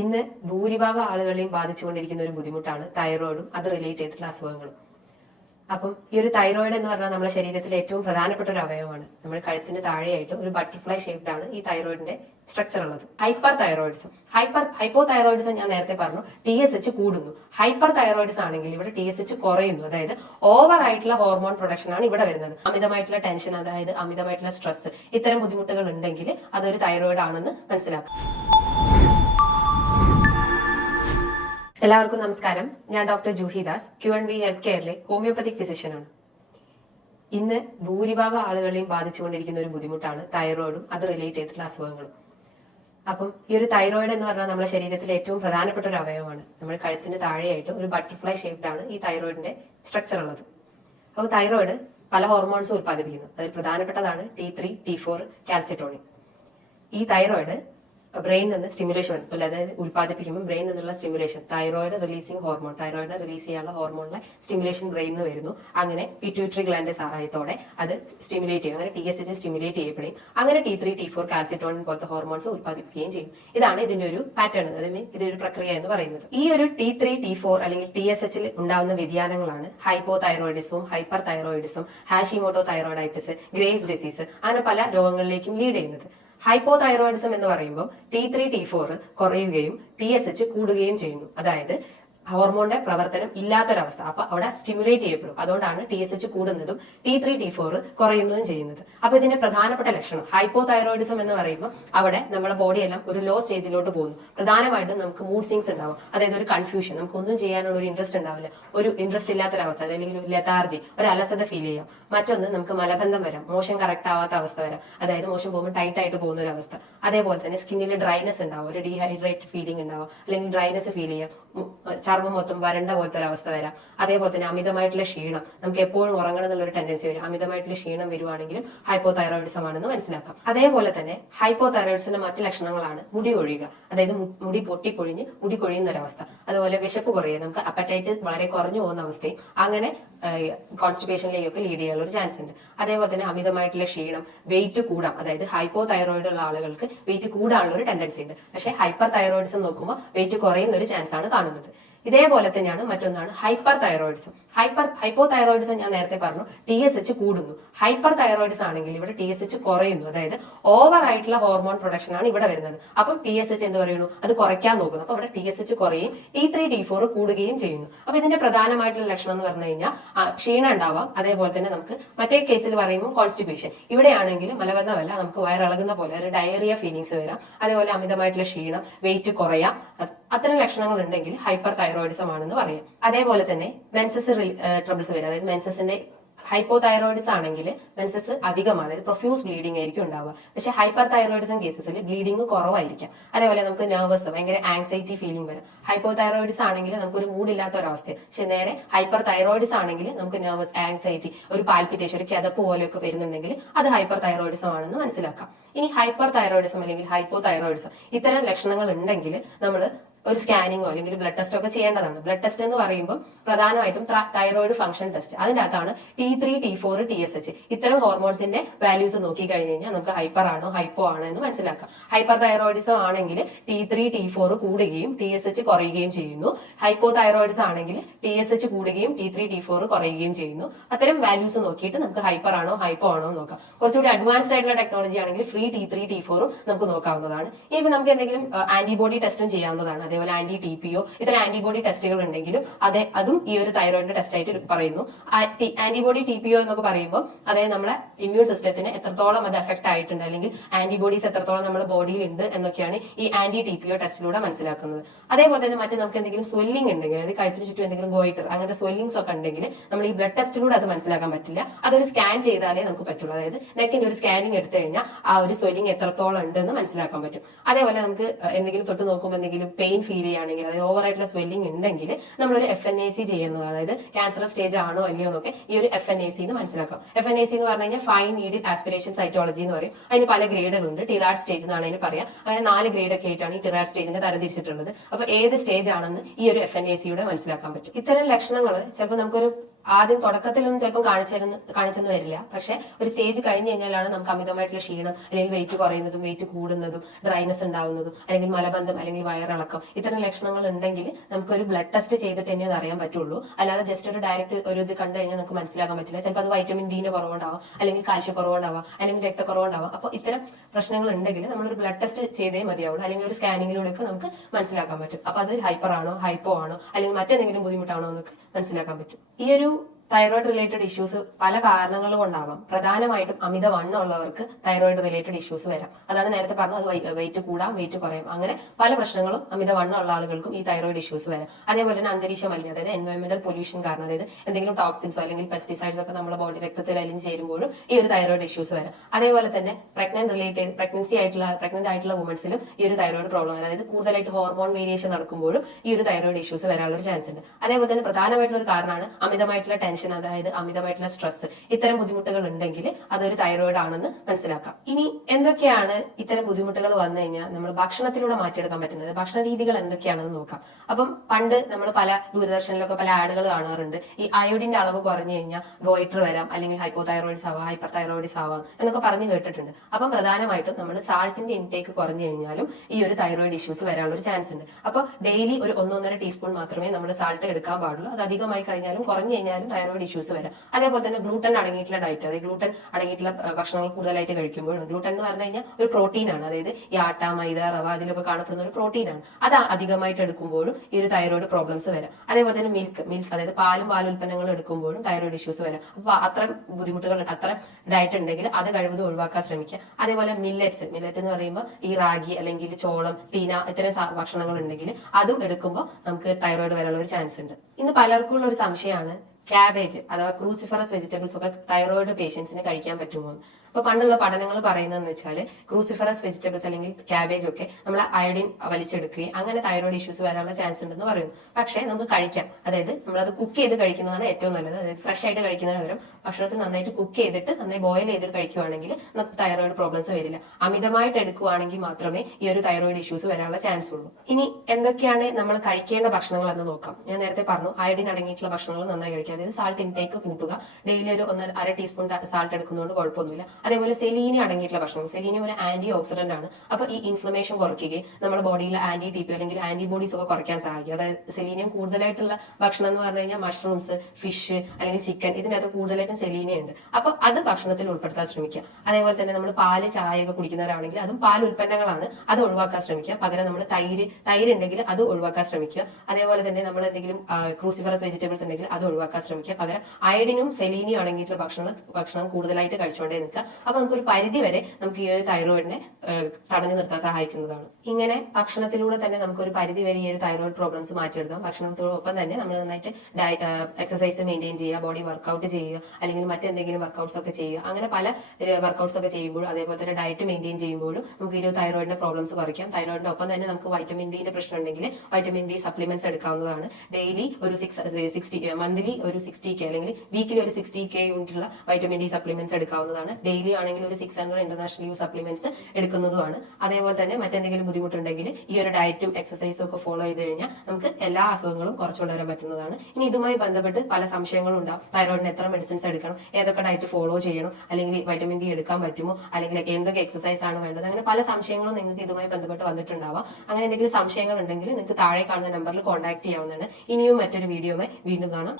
ഇന്ന് ഭൂരിഭാഗം ആളുകളെയും ബാധിച്ചുകൊണ്ടിരിക്കുന്ന ഒരു ബുദ്ധിമുട്ടാണ് തൈറോയിഡും അത് റിലേറ്റ് ചെയ്തിട്ടുള്ള അസുഖങ്ങളും. അപ്പം ഈ ഒരു തൈറോയിഡ് എന്ന് പറഞ്ഞാൽ നമ്മുടെ ശരീരത്തിലെ ഏറ്റവും പ്രധാനപ്പെട്ട ഒരു അവയവമാണ്. നമ്മൾ കഴുത്തിന് താഴെയായിട്ട് ഒരു ബട്ടർഫ്ലൈ ഷേപ്ഡ് ആണ് ഈ തൈറോയിഡിന്റെ സ്ട്രക്ചർ ഉള്ളത്. ഹൈപ്പർ തൈറോയിഡിസം, ഹൈപ്പോ തൈറോയിഡിസം ഞാൻ നേരത്തെ പറഞ്ഞു, TSH കൂടുന്നു. ഹൈപ്പർ തൈറോയിഡിസം ആണെങ്കിൽ ഇവിടെ TSH കുറയുന്നു. അതായത് ഓവർ ആയിട്ടുള്ള ഹോർമോൺ പ്രൊഡക്ഷൻ ആണ് ഇവിടെ വരുന്നത്. അമിതമായിട്ടുള്ള ടെൻഷൻ, അതായത് അമിതമായിട്ടുള്ള സ്ട്രെസ്, ഇത്തരം ബുദ്ധിമുട്ടുകൾ ഉണ്ടെങ്കിൽ അതൊരു തൈറോയിഡ് ആണെന്ന് മനസ്സിലാക്കാം. എല്ലാവർക്കും നമസ്കാരം. ഞാൻ ഡോക്ടർ ജൂഹിദാസ്, QNB ഹെൽത്ത് കെയറിലെ ഹോമിയോപ്പതിക് ഫിസിഷ്യനാണ്. ഇന്ന് ഭൂരിഭാഗം ആളുകളെയും ബാധിച്ചുകൊണ്ടിരിക്കുന്ന ഒരു ബുദ്ധിമുട്ടാണ് തൈറോയിഡും അത് റിലേറ്റ് ചെയ്തിട്ടുള്ള അസുഖങ്ങളും. അപ്പം ഈ ഒരു തൈറോയിഡ് എന്ന് പറഞ്ഞാൽ നമ്മുടെ ശരീരത്തിലെ ഏറ്റവും പ്രധാനപ്പെട്ട ഒരു അവയവമാണ്. നമ്മൾ കഴുത്തിന് താഴെയായിട്ട് ഒരു ബട്ടർഫ്ലൈ ഷേപ്ഡ് ആണ് ഈ തൈറോയിഡിന്റെ സ്ട്രക്ചർ ഉള്ളത്. അപ്പോൾ തൈറോയിഡ് പല ഹോർമോൺസും ഉത്പാദിപ്പിക്കുന്നു. അതിൽ പ്രധാനപ്പെട്ടതാണ് T3, T4, കാൽസിറ്റോണിൻ. ഈ തൈറോയിഡ് ബ്രെയിനിൽ നിന്ന് സ്റ്റിമുലേഷൻ, അതായത് ഉത്പാദിപ്പിക്കുമ്പോൾ ബ്രെയിനിൽ നിന്നുള്ള stimulation, thyroid releasing hormone, thyroid release ചെയ്യാനുള്ള ഹോർമോണിലെ സ്റ്റിമുലേഷൻ ബ്രെയിനിൽ നിന്ന് വരുന്നു. അങ്ങനെ പിറ്റ്യൂട്ടറി ഗ്ലാൻഡിന്റെ സഹായത്തോടെ അത് സ്റ്റിമുലേറ്റ് ചെയ്യും. അങ്ങനെ TSH സ്റ്റിമുലേറ്റ് ചെയ്യപ്പെടുകയും അങ്ങനെ T3, T4, കാൽസിറ്റോണിൻ പോലത്തെ ഹോർമോൺസ് ഉത്പാദിപ്പിക്കുകയും ചെയ്യും. ഇതാണ് ഇതിന്റെ ഒരു പാറ്റേൺ, ഇതിന്റെ ഒരു പ്രക്രിയ എന്ന് പറയുന്നത്. ഈ ഒരു T3, T4 അല്ലെങ്കിൽ TSH ഉണ്ടാവുന്ന വ്യതിയാനങ്ങളാണ് ഹൈപ്പോ തൈറോയിഡിസവും hyperthyroidism, Hashimoto thyroiditis, Graves disease, അങ്ങനെ പല രോഗങ്ങളിലേക്കും ലീഡ് ചെയ്യുന്നത്. ഹൈപ്പോ തൈറോയിഡിസം എന്ന് പറയുമ്പോൾ T3, T4 കുറയുകയും TSH കൂടുകയും ചെയ്യുന്നു. അതായത് ഹോർമോണിന്റെ പ്രവർത്തനം ഇല്ലാത്തൊരവസ്ഥ. അപ്പൊ അവിടെ സ്റ്റിമുലേറ്റ് ചെയ്യപ്പെടും. അതുകൊണ്ടാണ് TSH കൂടുന്നതും T3, T4 കുറയുന്നതും ചെയ്യുന്നത്. അപ്പൊ ഇതിന്റെ പ്രധാനപ്പെട്ട ലക്ഷണം ഹൈപ്പോ തൈറോയിഡിസം എന്ന് പറയുമ്പോൾ അവിടെ നമ്മുടെ ബോഡി എല്ലാം ഒരു ലോ സ്റ്റേജിലോട്ട് പോകുന്നു. പ്രധാനമായിട്ടും നമുക്ക് മൂഡ് സ്വിങ്സ് ഉണ്ടാവും. അതായത് ഒരു കൺഫ്യൂഷൻ, നമുക്ക് ഒന്നും ചെയ്യാനുള്ള ഒരു ഇൻട്രസ്റ്റ് ഉണ്ടാവില്ല, ഒരു ഇൻട്രസ്റ്റ് ഇല്ലാത്തൊരവസ്ഥ, അല്ലെങ്കിൽ ഒരു ലെതാർജി, ഒരു അലസത ഫീൽ ചെയ്യാം. മറ്റൊന്ന് നമുക്ക് മലബന്ധം വരാം, മോഷൻ കറക്റ്റ് ആവാത്ത അവസ്ഥ വരാം, അതായത് മോഷൻ പോകുമ്പോൾ ടൈറ്റ് ആയിട്ട് പോകുന്ന ഒരു അവസ്ഥ. അതേപോലെ തന്നെ സ്കിന്നിൽ ഡ്രൈനെസ് ഉണ്ടാവും, ഒരു ഡീഹൈഡ്രേറ്റ് ഫീലിംഗ് ഉണ്ടാവും, അല്ലെങ്കിൽ ഡ്രൈനെസ് ഫീൽ ചെയ്യാം, ചർമ്മം മൊത്തം വരണ്ട പോലത്തെ ഒരു അവസ്ഥ വരാം. അതേപോലെ തന്നെ അമിതമായിട്ടുള്ള ക്ഷീണം, നമുക്ക് എപ്പോഴും ഉറങ്ങണം എന്നുള്ള ഒരു ടെൻഡൻസി വരും. അമിതമായിട്ടുള്ള ക്ഷീണം വരുവാണെങ്കിലും ഹൈപ്പോ തൈറോയിഡിസം ആണെന്ന് മനസ്സിലാക്കാം. അതേപോലെ തന്നെ ഹൈപ്പോ തൈറോയിഡിസിന്റെ മറ്റു ലക്ഷണങ്ങളാണ് മുടി കൊഴിയുക, അതായത് മുടി പൊട്ടിപ്പൊഴിഞ്ഞ് മുടി കൊഴിയുന്ന ഒരവസ്ഥ. അതുപോലെ വിശപ്പ് കുറയുക, നമുക്ക് അപ്പറ്റൈറ്റ് വളരെ കുറഞ്ഞു പോകുന്ന അവസ്ഥയും അങ്ങനെ കോൺസ്റ്റിപ്പേഷനിലേക്കൊക്കെ ലീഡ് ചെയ്യാനുള്ള ഒരു ചാൻസ് ഉണ്ട്. അതേപോലെ തന്നെ അമിതമായിട്ടുള്ള ക്ഷീണം, വെയിറ്റ് കൂടാം, അതായത് ഹൈപ്പോ തൈറോയിഡ് ഉള്ള ആളുകൾക്ക് വെയിറ്റ് കൂടാനുള്ള ഒരു ടെൻഡൻസി ഉണ്ട്. പക്ഷേ ഹൈപ്പർ തൈറോയിഡിസം നോക്കുമ്പോൾ വെയിറ്റ് കുറയുന്ന ഒരു ചാൻസ് ആണ് കാണുന്നത്. ഇതേപോലെ തന്നെയാണ് മറ്റൊന്നാണ് ഹൈപ്പർ തൈറോയിഡിസം. ഹൈപ്പോ തൈറോയിഡിസം ഞാൻ നേരത്തെ പറഞ്ഞു, TSH കൂടുന്നു. ഹൈപ്പർ തൈറോയിഡിസം ആണെങ്കിൽ ഇവിടെ TSH കുറയുന്നു. അതായത് ഓവർ ആയിട്ടുള്ള ഹോർമോൺ പ്രൊഡക്ഷൻ ആണ് ഇവിടെ വരുന്നത്. അപ്പം TSH എന്ത് പറയുന്നു, അത് കുറയ്ക്കാൻ നോക്കുന്നു. അപ്പൊ ഇവിടെ TSH കുറയും, T3, T4 കൂടുകയും ചെയ്യുന്നു. അപ്പൊ ഇതിന്റെ പ്രധാനമായിട്ടുള്ള ലക്ഷണം എന്ന് പറഞ്ഞു കഴിഞ്ഞാൽ ക്ഷീണം ഉണ്ടാവാം. അതേപോലെ തന്നെ നമുക്ക് മറ്റേ കേസിൽ പറയുമ്പോൾ കോൺസ്റ്റിപ്പേഷൻ, ഇവിടെയാണെങ്കിൽ മലബന്ധമല്ല, നമുക്ക് വയറിളകുന്ന പോലെ ഒരു ഡയറിയ ഫീലിങ്സ് വരാം. അതേപോലെ അമിതമായിട്ടുള്ള ക്ഷീണം, വെയിറ്റ് കുറയാം. അത്തരം ലക്ഷണങ്ങൾ ഉണ്ടെങ്കിൽ ഹൈപ്പർ തൈറോയിഡിസം ആണെന്ന് പറയാം. അതേപോലെ തന്നെ മെൻസസ് ട്രബിൾസ് വരും. അതായത് മെൻസസിന്റെ ഹൈപ്പോ തൈറോയിഡിസം ആണെങ്കിൽ മെൻസസ് അധികമാണ്, അതായത് പ്രൊഫ്യൂസ് ബ്ലീഡിംഗ് ആയിരിക്കും ഉണ്ടാവുക. പക്ഷെ ഹൈപ്പർ തൈറോയിഡിസം കേസസിൽ ബ്ലീഡിംഗ് കുറവായിരിക്കാം. അതേപോലെ നമുക്ക് നെർവസ്, ഭയങ്കര ആങ്സൈറ്റി ഫീലിംഗ് വരും. ഹൈപ്പോ തൈറോയിഡിസം ആണെങ്കിൽ നമുക്ക് ഒരു മൂഡ് ഇല്ലാത്ത ഒരു അവസ്ഥ. പക്ഷെ നേരെ ഹൈപ്പർ തൈറോയിഡിസം ആണെങ്കിൽ നമുക്ക് നെർവസ്, ആങ്സൈറ്റി, ഒരു പാൽപിറ്റേഷൻ, ഒരു കിതപ്പ് പോലെയൊക്കെ വരുന്നുണ്ടെങ്കിൽ അത് ഹൈപ്പർ തൈറോയിഡിസം ആണെന്ന് മനസ്സിലാക്കാം. ഇനി ഹൈപ്പർ തൈറോയിഡിസം അല്ലെങ്കിൽ ഹൈപ്പോ തൈറോയിഡിസം ഇത്തരം ലക്ഷണങ്ങൾ ഉണ്ടെങ്കിൽ നമ്മൾ ഒരു സ്കാനിങ്ങോ അല്ലെങ്കിൽ ബ്ലഡ് ടെസ്റ്റോ ഒക്കെ ചെയ്യേണ്ടതാണ്. ബ്ലഡ് ടെസ്റ്റ് എന്ന് പറയുമ്പോൾ പ്രധാനമായിട്ടും തൈറോയിഡ് ഫംഗ്ഷൻ ടെസ്റ്റ്. അതിന്റെ അകത്താണ് T3, T4, TSH ഇത്തരം ഹോർമോൺസിന്റെ വാല്യൂസ് നോക്കി കഴിഞ്ഞ് കഴിഞ്ഞാൽ നമുക്ക് ഹൈപ്പർ ആണോ ഹൈപ്പോ ആണോ എന്ന് മനസ്സിലാക്കാം. ഹൈപ്പർ തൈറോയിഡിസം ആണെങ്കിൽ T3, T4 കൂടുകയും TSH കുറയുകയും ചെയ്യുന്നു. ഹൈപ്പോ തൈറോയിഡിസം ആണെങ്കിൽ TSH കൂടുകയും T3, T4 കുറയുകയും ചെയ്യുന്നു. അത്തരം വാല്യൂസ് നോക്കിയിട്ട് നമുക്ക് ഹൈപ്പർ ആണോ ഹൈപ്പോ ആണോ എന്ന് നോക്കാം. കുറച്ചുകൂടി അഡ്വാൻസ്ഡ് ആയിട്ടുള്ള ടെക്നോളജി ആണെങ്കിൽ ഫ്രീ T3, T4 നമുക്ക് നോക്കാവുന്നതാണ്. ഇനി നമുക്ക് എന്തെങ്കിലും ആന്റിബോഡി ടെസ്റ്റും ചെയ്യാവുന്നതാണ്. അതേപോലെ TPO ഇത്തരം ആന്റിബോഡി ടെസ്റ്റുകൾ ഉണ്ടെങ്കിലും അതും ഈ ഒരു തൈറോയിഡിന്റെ ടെസ്റ്റ് ആയിട്ട് പറയുന്നു. ആന്റിബോഡി TPO എന്നൊക്കെ പറയുമ്പോൾ അതായത് നമ്മളെ ഇമ്മ്യൂൺ സിസ്റ്റത്തിന് എത്രത്തോളം അത് എഫക്ട് ആയിട്ടുണ്ട്, അല്ലെങ്കിൽ ആന്റിബോഡീസ് എത്രത്തോളം നമ്മുടെ ബോഡിയിൽ ഉണ്ട് എന്നൊക്കെയാണ് ഈ TPO ടെസ്റ്റിലൂടെ മനസ്സിലാക്കുന്നത്. അതേപോലെ തന്നെ മറ്റു നമുക്ക് എന്തെങ്കിലും സ്വെല്ലിംഗ് ഉണ്ടെങ്കിൽ, അതായത് കഴുത്തിന് ചുറ്റും എന്തെങ്കിലും ഗോയിറ്റർ, അങ്ങനത്തെ സ്വെല്ലിംഗ്സ് ഒക്കെ ഉണ്ടെങ്കിൽ നമ്മൾ ഈ ബ്ലഡ് ടെസ്റ്റിലൂടെ അത് മനസ്സിലാക്കാൻ പറ്റില്ല. അതൊരു സ്കാൻ ചെയ്താലേ നമുക്ക് പറ്റുള്ളൂ. അതായത് നെക്കിന്റെ ഒരു സ്കാനിങ് എടുത്തു കഴിഞ്ഞാൽ ആ ഒരു സ്വെല്ലിംഗ് എത്രത്തോളം ഉണ്ടെന്ന് മനസ്സിലാക്കാൻ പറ്റും. അതേപോലെ നമുക്ക് എന്തെങ്കിലും തൊട്ട് നോക്കുമ്പോൾ എന്തെങ്കിലും പെയിൻ ഫീൽ ചെയ്യുകയാണെങ്കിൽ, അതായത് ഓവർ ആയിട്ടുള്ള സ്വെല്ലിംഗ് ഉണ്ടെങ്കിൽ നമ്മളൊരു FNAC ചെയ്യുന്നത്, അതായത് ക്യാൻസർ സ്റ്റേജ് ആണോ അല്ലയോ എന്നൊക്കെ ഈ ഒരു FNAC എന്ന് മനസ്സിലാക്കാം. FNAC എന്ന് പറഞ്ഞു കഴിഞ്ഞാൽ ഫൈൻ നീഡിൽ ആസ്പിരേഷൻ സൈറ്റോളജി എന്ന് പറയും. അതിന് പല ഗ്രേഡുകളുണ്ട്. ടിറാഡ് സ്റ്റേജ് എന്നാണ് അതിന് പറയാം. അങ്ങനെ 4 ഗ്രേഡ് ഒക്കെ ആയിട്ടാണ് ഈ ടിറാഡ് സ്റ്റേജിനെ തരംതിരിച്ചിട്ടുള്ളത്. അപ്പൊ ഏത് സ്റ്റേജ് ആണെന്ന് ഈ ഒരു FNAC യുടെ മനസ്സിലാക്കാൻ പറ്റും. ഇത്തരം ലക്ഷണങ്ങൾ ചിലപ്പോൾ നമുക്കൊരു ആദ്യം തുടക്കത്തിലൊന്നും ചിലപ്പോൾ കാണിച്ചെന്ന് വരില്ല. പക്ഷെ ഒരു സ്റ്റേജ് കഴിഞ്ഞ് കഴിഞ്ഞാലാണ് നമുക്ക് അമിതമായിട്ടുള്ള ക്ഷീണം അല്ലെങ്കിൽ വെയിറ്റ് കുറയുന്നതും വെയിറ്റ് കൂടുന്നതും ഡ്രൈനസ് ഉണ്ടാവുന്നതും അല്ലെങ്കിൽ മലബന്ധം അല്ലെങ്കിൽ വയറിളക്കം ഇത്തരം ലക്ഷണങ്ങൾ ഉണ്ടെങ്കിൽ നമുക്ക് ഒരു ബ്ലഡ് ടെസ്റ്റ് ചെയ്തിട്ട് തന്നെ അത് അറിയാൻ പറ്റുള്ളൂ. അല്ലാതെ ജസ്റ്റ് ഒരു ഡയറക്റ്റ് ഒരു ഇത് കണ്ടു കഴിഞ്ഞാൽ നമുക്ക് മനസ്സിലാക്കാൻ പറ്റില്ല. ചിലപ്പോൾ അത് വൈറ്റമിൻ ഡിന്റെ കുറവുണ്ടാവാം, അല്ലെങ്കിൽ കാൽഷ്യം കുറവുണ്ടാവാം, അല്ലെങ്കിൽ രക്തക്കുറവുണ്ടാവാം. അപ്പോൾ ഇത്തരം പ്രശ്നങ്ങൾ ഉണ്ടെങ്കിൽ നമ്മളൊരു ബ്ലഡ് ടെസ്റ്റ് ചെയ്തേ മതിയാവുള്ളൂ, അല്ലെങ്കിൽ ഒരു സ്കാനിങ്ങിലൂടെ നമുക്ക് മനസ്സിലാക്കാൻ പറ്റും. അപ്പൊ അത് ഹൈപ്പർ ആണോ ഹൈപ്പോ ആണോ അല്ലെങ്കിൽ മറ്റെന്തെങ്കിലും ബുദ്ധിമുട്ടാണോ എന്നൊക്കെ മനസ്സിലാക്കാൻ പറ്റും. ഈ ഒരു തൈറോയിഡ് റിലേറ്റഡ് ഇഷ്യൂസ് പല കാരണങ്ങൾ കൊണ്ടാവാം. പ്രധാനമായിട്ടും അമിതവണ്ണം ഉള്ളവർക്ക് തൈറോയിഡ് റിലേറ്റഡ് ഇഷ്യൂസ് വരാം. അതാണ് നേരത്തെ പറഞ്ഞു, അത് വെയിറ്റ് കൂടാം, വെയിറ്റ് കുറയാം. അങ്ങനെ പല പ്രശ്നങ്ങളും അമിതവണ്ണം ഉള്ള ആളുകൾക്കും ഈ തൈറോയിഡ് ഇഷ്യൂസ് വരാം. അതേപോലെ തന്നെ അന്തരീക്ഷ മലിനം, അതായത് എൻവയോൺമെന്റൽ പൊല്യൂഷൻ കാരണം, അതായത് എന്തെങ്കിലും ടോക്സിൻസോ അല്ലെങ്കിൽ പെസ്റ്റിസൈഡ്സ് ഒക്കെ നമ്മുടെ ബോഡി രക്തത്തിൽ അലിഞ്ഞ് ചേരുമ്പോഴും ഈ ഒരു തൈറോയിഡ് ഇഷ്യൂസ് വരാം. അതേപോലെ തന്നെ പ്രഗ്നന്റ് ആയിട്ടുള്ള വുമൻസിലും ഈ ഒരു തൈറോയിഡ് പ്രോബ്ലം, അതായത് കൂടുതലായിട്ട് ഹോർമോൺ വേരിയേഷൻ നടക്കുമ്പോഴും ഈ ഒരു തൈറോയിഡ് ഇഷ്യൂസ് വരാനുള്ള ഒരു ചാൻസ് ഉണ്ട്. അതേപോലെ തന്നെ പ്രധാനമായിട്ടുള്ള ഒരു കാരണമാണ് അമിതമായിട്ടുള്ള ടെൻഷൻ, അതായത് അമിതമായിട്ടുള്ള സ്ട്രെസ്. ഇത്തരം ബുദ്ധിമുട്ടുകൾ ഉണ്ടെങ്കിൽ അതൊരു തൈറോയിഡ് ആണെന്ന് മനസ്സിലാക്കാം. ഇനി എന്തൊക്കെയാണ് ഇത്തരം ബുദ്ധിമുട്ടുകൾ വന്നു കഴിഞ്ഞാൽ നമ്മൾ ഭക്ഷണത്തിലൂടെ മാറ്റിയെടുക്കാൻ പറ്റുന്നത്, ഭക്ഷണ രീതികൾ എന്തൊക്കെയാണെന്ന് നോക്കാം. അപ്പം പണ്ട് നമ്മൾ പല ദൂരദർശനിലൊക്കെ പല ആഡുകൾ കാണാറുണ്ട്. ഈ അയോഡിന്റെ അളവ് കുറഞ്ഞു കഴിഞ്ഞാൽ ഗോയിറ്റർ വരാം, അല്ലെങ്കിൽ ഹൈപ്പോതൈറോയിഡ്സ് ആവാം, ഹൈപ്പർ തൈറോയിഡ്സ് ആവാം എന്നൊക്കെ പറഞ്ഞു കേട്ടിട്ടുണ്ട്. അപ്പം പ്രധാനമായിട്ടും നമ്മൾ സാൾട്ടിന്റെ ഇൻടേക്ക് കുറഞ്ഞു കഴിഞ്ഞാലും ഈ ഒരു തൈറോയിഡ് ഇഷ്യൂസ് വരാനുള്ള ഒരു ചാൻസ് ഉണ്ട്. അപ്പൊ ഡെയിലി ഒരു 1-1.5 ടീസ്പൂൺ മാത്രമേ നമ്മൾ സാൾട്ട് എടുക്കാൻ പാടുള്ളൂ. അത് അധികമായി കഴിഞ്ഞാലും കുറഞ്ഞു കഴിഞ്ഞാലും തൈറോയിഡ് ഇഷ്യൂസ് വരാം. അതേപോലെ തന്നെ ഗ്ലൂട്ടൻ അടങ്ങിയിട്ടുള്ള ഡയറ്റ്, അതായത് ഗ്ലൂട്ടൻ അടങ്ങിയിട്ടുള്ള ഭക്ഷണങ്ങൾ കൂടുതലായിട്ട് കഴിക്കുമ്പോഴും, ഗ്ലൂട്ടൻ എന്ന് പറഞ്ഞു കഴിഞ്ഞാൽ ഒരു പ്രോട്ടീൻ ആണ്, അതായത് ഈ ആട്ട, മൈദ, റവ അതിലൊക്കെ കാണപ്പെടുന്ന ഒരു പ്രോട്ടീൻ ആണ്. അത് അധികമായിട്ട് എടുക്കുമ്പോഴും ഈ ഒരു തൈറോയിഡ് പ്രോബ്ലംസ് വരാം. അതേപോലെ തന്നെ മിൽക്ക് അതായത് പാലുൽപ്പന്നങ്ങൾ എടുക്കുമ്പോഴും തൈറോയിഡ് ഇഷ്യൂസ് വരാം. അപ്പൊ അത്തരം ബുദ്ധിമുട്ടുകൾ, അത്തരം ഡയറ്റ് ഉണ്ടെങ്കിൽ അത് കഴിവതും ഒഴിവാക്കാൻ ശ്രമിക്കുക. അതേപോലെ മില്ലറ്റ് എന്ന് പറയുമ്പോൾ ഈ റാഗി അല്ലെങ്കിൽ ചോളം, ടീന ഇത്തരം ഭക്ഷണങ്ങൾ ഉണ്ടെങ്കിൽ അതും എടുക്കുമ്പോൾ നമുക്ക് തൈറോയിഡ് വരാനുള്ള ഒരു ചാൻസ് ഉണ്ട്. ഇന്ന് പലർക്കും ഉള്ള ഒരു സംശയമാണ് ക്യാബേജ് അഥവാ ക്രൂസിഫറസ് വെജിറ്റബിൾസ് ഒക്കെ തൈറോയിഡ് പേഷ്യൻസിന് കഴിക്കാൻ പറ്റുമോ? അപ്പൊ പണ്ടുള്ള പഠനങ്ങൾ പറയുന്നതെന്ന് വെച്ചാൽ ക്രൂസിഫറസ് വെജിറ്റബിൾസ് അല്ലെങ്കിൽ ക്യാബേജ് ഒക്കെ നമ്മൾ അയഡിൻ വലിച്ചെടുക്കുകയും അങ്ങനെ തൈറോയിഡ് ഇഷ്യൂസ് വരാനുള്ള ചാൻസ് ഉണ്ടെന്ന് പറയുന്നു. പക്ഷേ നമുക്ക് കഴിക്കാം, അതായത് നമ്മളത് കുക്ക് ചെയ്ത് കഴിക്കുന്നതാണ് ഏറ്റവും നല്ലത്. അതായത് ഫ്രഷ് ആയിട്ട് കഴിക്കുന്നതിന് പകരം ഭക്ഷണത്തിൽ നന്നായിട്ട് കുക്ക് ചെയ്തിട്ട് നന്നായി ബോയിൽ ചെയ്തിട്ട് കഴിക്കുകയാണെങ്കിൽ നമുക്ക് തൈറോയിഡ് പ്രോബ്ലംസ് വരില്ല. അമിതമായിട്ട് എടുക്കുകയാണെങ്കിൽ മാത്രമേ ഈ ഒരു തൈറോയിഡ് ഇഷ്യൂസ് വരാനുള്ള ചാൻസ് ഉള്ളൂ. ഇനി എന്തൊക്കെയാണ് നമ്മൾ കഴിക്കേണ്ട ഭക്ഷണങ്ങൾ എന്ന് നോക്കാം. ഞാൻ നേരത്തെ പറഞ്ഞു, അയഡിൻ അടങ്ങിയിട്ടുള്ള ഭക്ഷണങ്ങൾ നന്നായി കഴിക്കുക, അതായത് സാൾട്ട് ഇൻടേക്ക് കൂട്ടുക. ഡെയിലി ഒരു 1.5 ടീസ്പൂൺ സാൾട്ട് എടുക്കുന്നതുകൊണ്ട് കുഴപ്പമൊന്നുമില്ല. അതേപോലെ സെലീനിയം അടങ്ങിയിട്ടുള്ള ഭക്ഷണം, സെലീനിയം ഒരു ആന്റി ഓക്സിഡന്റ് ആണ്. അപ്പൊ ഈ ഇൻഫ്ലമേഷൻ കുറയ്ക്കുകയും നമ്മുടെ ബോഡിയിലെ ആന്റി ടി പി അല്ലെങ്കിൽ ആന്റിബോഡീസ് ഒക്കെ കുറയ്ക്കാൻ സഹായിക്കും. അതായത് സെലീനിയം കൂടുതലായിട്ടുള്ള ഭക്ഷണം എന്ന് പറഞ്ഞു കഴിഞ്ഞാൽ മഷ്റൂംസ്, ഫിഷ് അല്ലെങ്കിൽ ചിക്കൻ, ഇതിനകത്ത് കൂടുതലായിട്ടും സെലീനിയം ഉണ്ട്. അപ്പൊ അത് ഭക്ഷണത്തിൽ ഉൾപ്പെടുത്താൻ ശ്രമിക്കുക. അതേപോലെ തന്നെ നമ്മൾ പാല്, ചായ ഒക്കെ കുടിക്കുന്നവരാണെങ്കിൽ അതും പാൽ ഉൽപ്പന്നങ്ങളാണ്, അത് ഒഴിവാക്കാൻ ശ്രമിക്കുക. പകരം നമ്മൾ തൈര് ഉണ്ടെങ്കിൽ അത് ഒഴിവാക്കാൻ ശ്രമിക്കുക. അതേപോലെ തന്നെ നമ്മൾ എന്തെങ്കിലും ക്രൂസിഫറസ് വെജിറ്റബിൾസ് ഉണ്ടെങ്കിൽ അത് ഒഴിവാക്കാൻ ശ്രമിക്കുക. പകരം അയഡിനും സെലീനിയും അടങ്ങിയിട്ടുള്ള ഭക്ഷണം കൂടുതലായിട്ട് കഴിച്ചുകൊണ്ടേ നിൽക്കുക. അപ്പൊ നമുക്ക് ഒരു പരിധി വരെ നമുക്ക് ഈ ഒരു തൈറോയിഡിനെ തടഞ്ഞു നിർത്താൻ സഹായിക്കുന്നതാണ്. ഇങ്ങനെ ഭക്ഷണത്തിലൂടെ തന്നെ നമുക്ക് ഒരു പരിധി വരെ ഈ ഒരു തൈറോയിഡ് പ്രോബ്ലംസ് മാറ്റിയെടുക്കാം. ഭക്ഷണത്തോടൊപ്പം തന്നെ നമ്മൾ നന്നായിട്ട് എക്സസൈസ് മെയിൻറ്റെയിൻ ചെയ്യുക, ബോഡി വർക്കൗട്ട് ചെയ്യുക, അല്ലെങ്കിൽ മറ്റെന്തെങ്കിലും വർക്കൗട്ട്സ് ഒക്കെ ചെയ്യുക. അങ്ങനെ പല വർക്കൗട്ട്സ് ഒക്കെ ചെയ്യുമ്പോഴും അതേപോലെ തന്നെ ഡയറ്റ് മെയിൻറ്റെയിൻ ചെയ്യുമ്പോഴും നമുക്ക് ഈ ഒരു തൈറോയിഡിന്റെ പ്രോബ്ലംസ് കുറയ്ക്കാം. തൈറോയിഡിന്റെ ഒപ്പം തന്നെ നമുക്ക് വൈറ്റമിൻ ഡിന്റെ പ്രശ്നം ഉണ്ടെങ്കിൽ വൈറ്റമിൻ ഡി സപ്ലിമെന്റ്സ് എടുക്കാവുന്നതാണ്. ഡെയിലി ഒരു 60 മന്ത്ലി ഒരു 60K അല്ലെങ്കിൽ വീക്കിലി ഒരു 60K യൂണിറ്റുള്ള വൈറ്റമിൻ ഡി സപ്ലിമെന്റ്സ് എടുക്കാവുന്നതാണ്. ഡെയിലി ആണെങ്കിൽ ഒരു 600 ഇന്റർനാഷണൽ യൂസ് സപ്ലിമെന്റ്സ് എടുക്കുന്നതുമാണ്. അതേപോലെ തന്നെ മറ്റെന്തെങ്കിലും ബുദ്ധിമുട്ടുണ്ടെങ്കിൽ ഈ ഒരു ഡയറ്റും എക്സസൈസും ഒക്കെ ഫോളോ ചെയ്ത് കഴിഞ്ഞാൽ നമുക്ക് എല്ലാ അസുഖങ്ങളും കുറച്ചുകൊണ്ടുവരാൻ പറ്റുന്നതാണ്. ഇനി ഇതുമായി ബന്ധപ്പെട്ട് പല സംശയങ്ങളും ഉണ്ടാവും. തൈറോയിഡിന് എത്ര മെഡിസിൻസ് എടുക്കണം, ഏതൊക്കെ ഡയറ്റ് ഫോളോ ചെയ്യണം, അല്ലെങ്കിൽ വൈറ്റമിൻ ഡി എടുക്കാൻ പറ്റുമോ, അല്ലെങ്കിൽ എന്തൊക്കെ എക്സസൈസ് ആണ് വേണ്ടത്, അങ്ങനെ പല സംശയങ്ങളും നിങ്ങൾക്ക് ഇതുമായി ബന്ധപ്പെട്ട് വന്നിട്ടുണ്ടാവാം. അങ്ങനെ എന്തെങ്കിലും സംശയങ്ങൾ ഉണ്ടെങ്കിൽ നിങ്ങൾക്ക് താഴെ കാണുന്ന നമ്പറിൽ കോൺടാക്ട് ചെയ്യാവുന്നതാണ്. ഇനിയും മറ്റൊരു വീഡിയോയുമായി വീണ്ടും കാണാം.